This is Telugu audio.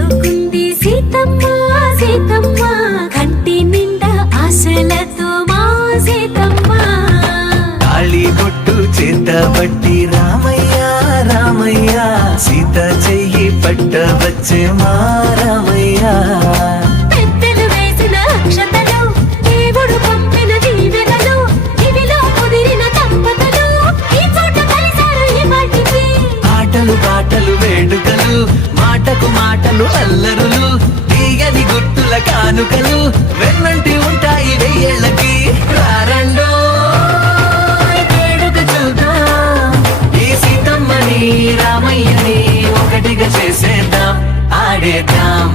కలుకుంది సీతమ్మ సీతమ్మ కంటి నిండా ఆశలతో మా సీతమ్మ తాళి బొట్టు చేతబట్టి రామయ్య రామయ్య సీత చెయ్యి పట్టవచ్చే మా రామయ్య పెద్దలు వేసిన అక్షతలు దేవుడు పంపిన దీవెనలు ఇవిలో కుదిరిన దంపతులు ఈ చోట కలిసారు ఈ వాటికి ఆటలు పాటలు వేడుకలు మాటకు మాటలు అల్లరులు తీయని గుర్తుల కానుకలు వెన్నంటి ఉంటాయి వెయ్యేళ్ళకి రారండో వేడుక చూద్దాం ఈ సీతమ్మని రామయ్యని ఒకటిగా చేసేద్దాం ఆడేద్దాం